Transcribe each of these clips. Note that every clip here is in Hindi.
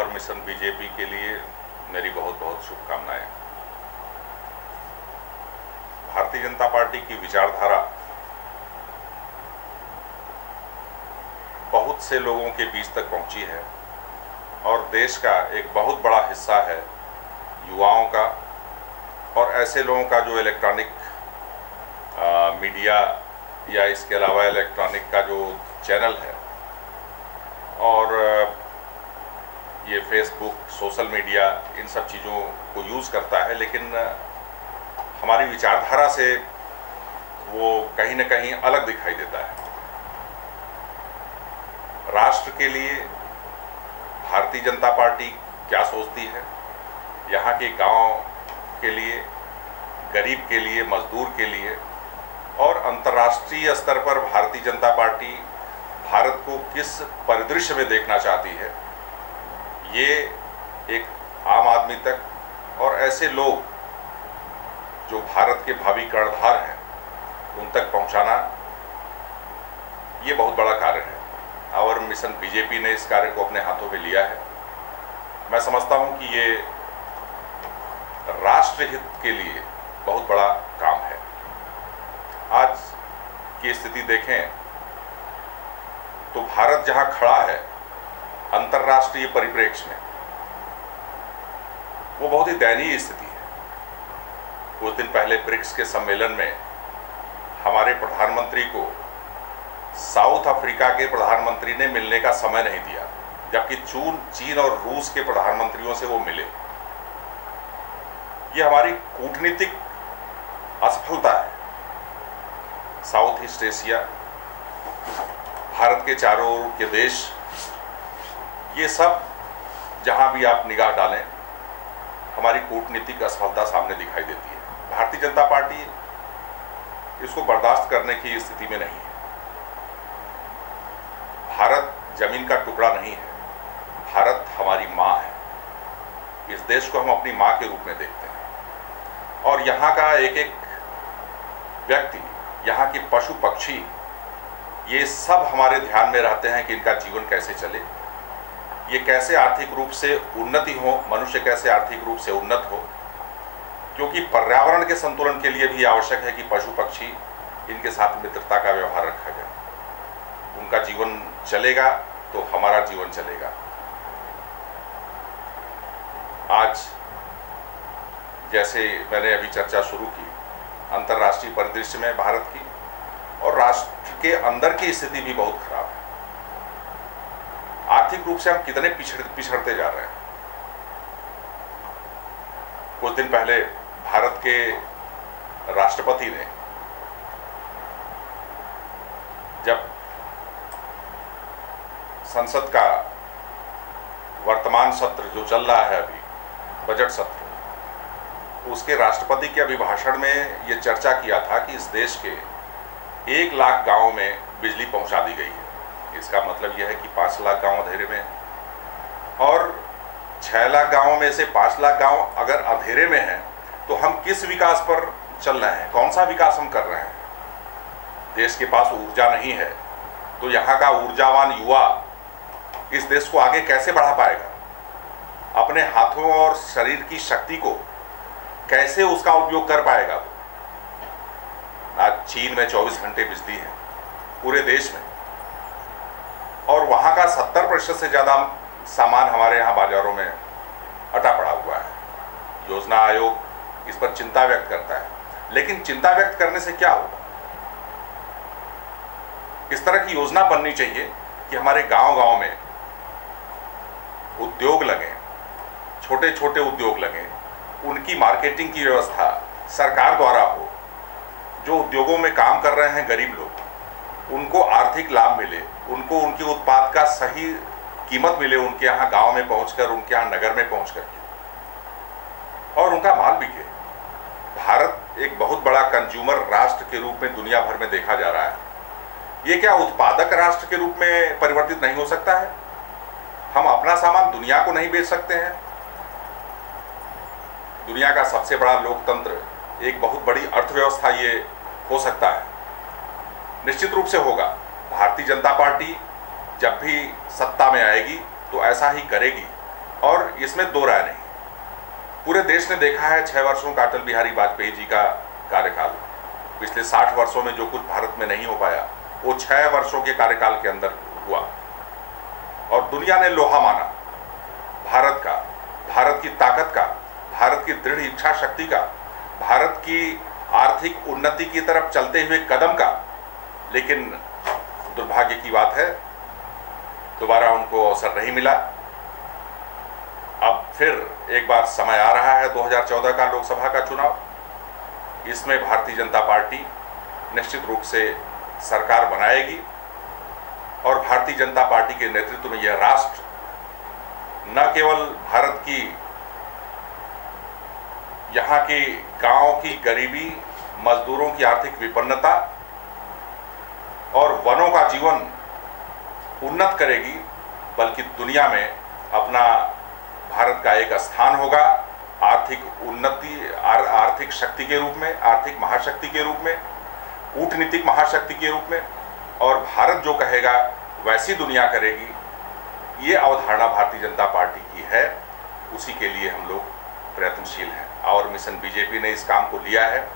और मिशन बीजेपी के लिए मेरी बहुत बहुत शुभकामनाएं। भारतीय जनता पार्टी की विचारधारा बहुत से लोगों के बीच तक पहुंची है और देश का एक बहुत बड़ा हिस्सा है युवाओं का और ऐसे लोगों का जो इलेक्ट्रॉनिक मीडिया या इसके अलावा इलेक्ट्रॉनिक का जो चैनल है और ये फेसबुक, सोशल मीडिया, इन सब चीज़ों को यूज़ करता है, लेकिन हमारी विचारधारा से वो कहीं न कहीं अलग दिखाई देता है। राष्ट्र के लिए भारतीय जनता पार्टी क्या सोचती है, यहाँ के गांव के लिए, गरीब के लिए, मजदूर के लिए और अंतर्राष्ट्रीय स्तर पर भारतीय जनता पार्टी भारत को किस परिदृश्य में देखना चाहती है, ये एक आम आदमी तक और ऐसे लोग जो भारत के भावी कर्णधार हैं उन तक पहुंचाना, ये बहुत बड़ा कार्य है और मिशन बीजेपी ने इस कार्य को अपने हाथों में लिया है। मैं समझता हूं कि ये राष्ट्रहित के लिए बहुत बड़ा काम है। आज की स्थिति देखें तो भारत जहां खड़ा है अंतर्राष्ट्रीय परिप्रेक्ष्य में, वो बहुत ही दयनीय स्थिति है। कुछ दिन पहले ब्रिक्स के सम्मेलन में हमारे प्रधानमंत्री को साउथ अफ्रीका के प्रधानमंत्री ने मिलने का समय नहीं दिया, जबकि चीन और रूस के प्रधानमंत्रियों से वो मिले। ये हमारी कूटनीतिक असफलता है। साउथ ईस्ट एशिया, भारत के चारों ओर के देश, ये सब जहां भी आप निगाह डालें हमारी कूटनीतिक असफलता सामने दिखाई देती है। भारतीय जनता पार्टी इसको बर्दाश्त करने की स्थिति में नहीं है। भारत जमीन का टुकड़ा नहीं है, भारत हमारी माँ है। इस देश को हम अपनी माँ के रूप में देखते हैं और यहाँ का एक एक व्यक्ति, यहाँ के पशु पक्षी, ये सब हमारे ध्यान में रहते हैं कि इनका जीवन कैसे चले, ये कैसे आर्थिक रूप से उन्नति हो, मनुष्य कैसे आर्थिक रूप से उन्नत हो, क्योंकि पर्यावरण के संतुलन के लिए भी आवश्यक है कि पशु पक्षी इनके साथ मित्रता का व्यवहार रखा जाए। उनका जीवन चलेगा तो हमारा जीवन चलेगा। आज जैसे मैंने अभी चर्चा शुरू की अंतर्राष्ट्रीय परिदृश्य में भारत की, और राष्ट्र के अंदर की स्थिति भी बहुत खराब है। आर्थिक रूप से हम कितने पिछड़ते जा रहे हैं। कुछ दिन पहले भारत के राष्ट्रपति ने जब संसद का वर्तमान सत्र जो चल रहा है अभी, बजट सत्र, उसके राष्ट्रपति के अभिभाषण में ये चर्चा किया था कि इस देश के 1 लाख गांवों में बिजली पहुंचा दी गई है। इसका मतलब यह है कि 5 लाख गांव अंधेरे में हैं और 6 लाख गांवों में से 5 लाख गांव अगर अंधेरे में हैं तो हम किस विकास पर चल रहे हैं, कौन सा विकास हम कर रहे हैं। देश के पास ऊर्जा नहीं है तो यहाँ का ऊर्जावान युवा इस देश को आगे कैसे बढ़ा पाएगा, अपने हाथों और शरीर की शक्ति को कैसे उसका उपयोग कर पाएगा। आज चीन में 24 घंटे बिजली है पूरे देश में और वहाँ का 70% से ज़्यादा सामान हमारे यहाँ बाजारों में अटा पड़ा हुआ है। योजना आयोग इस पर चिंता व्यक्त करता है, लेकिन चिंता व्यक्त करने से क्या होगा। इस तरह की योजना बननी चाहिए कि हमारे गांव-गांव में उद्योग लगें, छोटे छोटे उद्योग लगें, उनकी मार्केटिंग की व्यवस्था सरकार द्वारा हो। जो उद्योगों में काम कर रहे हैं गरीब लोग, उनको आर्थिक लाभ मिले, उनको उनके उत्पाद का सही कीमत मिले उनके यहाँ गांव में पहुंचकर, उनके यहाँ नगर में पहुंचकर, और उनका माल बिके। भारत एक बहुत बड़ा कंज्यूमर राष्ट्र के रूप में दुनिया भर में देखा जा रहा है। ये क्या उत्पादक राष्ट्र के रूप में परिवर्तित नहीं हो सकता है? हम अपना सामान दुनिया को नहीं बेच सकते हैं? दुनिया का सबसे बड़ा लोकतंत्र, एक बहुत बड़ी अर्थव्यवस्था ये हो सकता है, निश्चित रूप से होगा। भारतीय जनता पार्टी जब भी सत्ता में आएगी तो ऐसा ही करेगी। और इसमें दो राय नहीं। पूरे देश ने देखा है 6 वर्षों का अटल बिहारी वाजपेयी जी का कार्यकाल, पिछले 60 वर्षों में जो कुछ भारत में नहीं हो पाया वो 6 वर्षों के कार्यकाल के अंदर हुआ, और दुनिया ने लोहा माना भारत का, भारत की ताकत का, भारत की दृढ़ इच्छा शक्ति का, भारत की आर्थिक उन्नति की तरफ चलते हुए कदम का। लेकिन दुर्भाग्य की बात है दोबारा उनको अवसर नहीं मिला। अब फिर एक बार समय आ रहा है 2014 का लोकसभा का चुनाव, इसमें भारतीय जनता पार्टी निश्चित रूप से सरकार बनाएगी और भारतीय जनता पार्टी के नेतृत्व में यह राष्ट्र न केवल भारत की यहाँ की गांव की गरीबी, मजदूरों की आर्थिक विपन्नता और वनों का जीवन उन्नत करेगी, बल्कि दुनिया में अपना भारत का एक स्थान होगा आर्थिक उन्नति, आर्थिक शक्ति के रूप में, आर्थिक महाशक्ति के रूप में, कूटनीतिक महाशक्ति के रूप में, और भारत जो कहेगा वैसी दुनिया करेगी। ये अवधारणा भारतीय जनता पार्टी की है, उसी के लिए हम लोग प्रयत्नशील हैं। और मिशन बीजेपी ने इस काम को लिया है,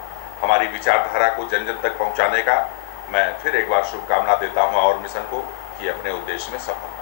हमारी विचारधारा को जन जन तक पहुंचाने का। मैं फिर एक बार शुभकामना देता हूं और मिशन को कि अपने उद्देश्य में सफल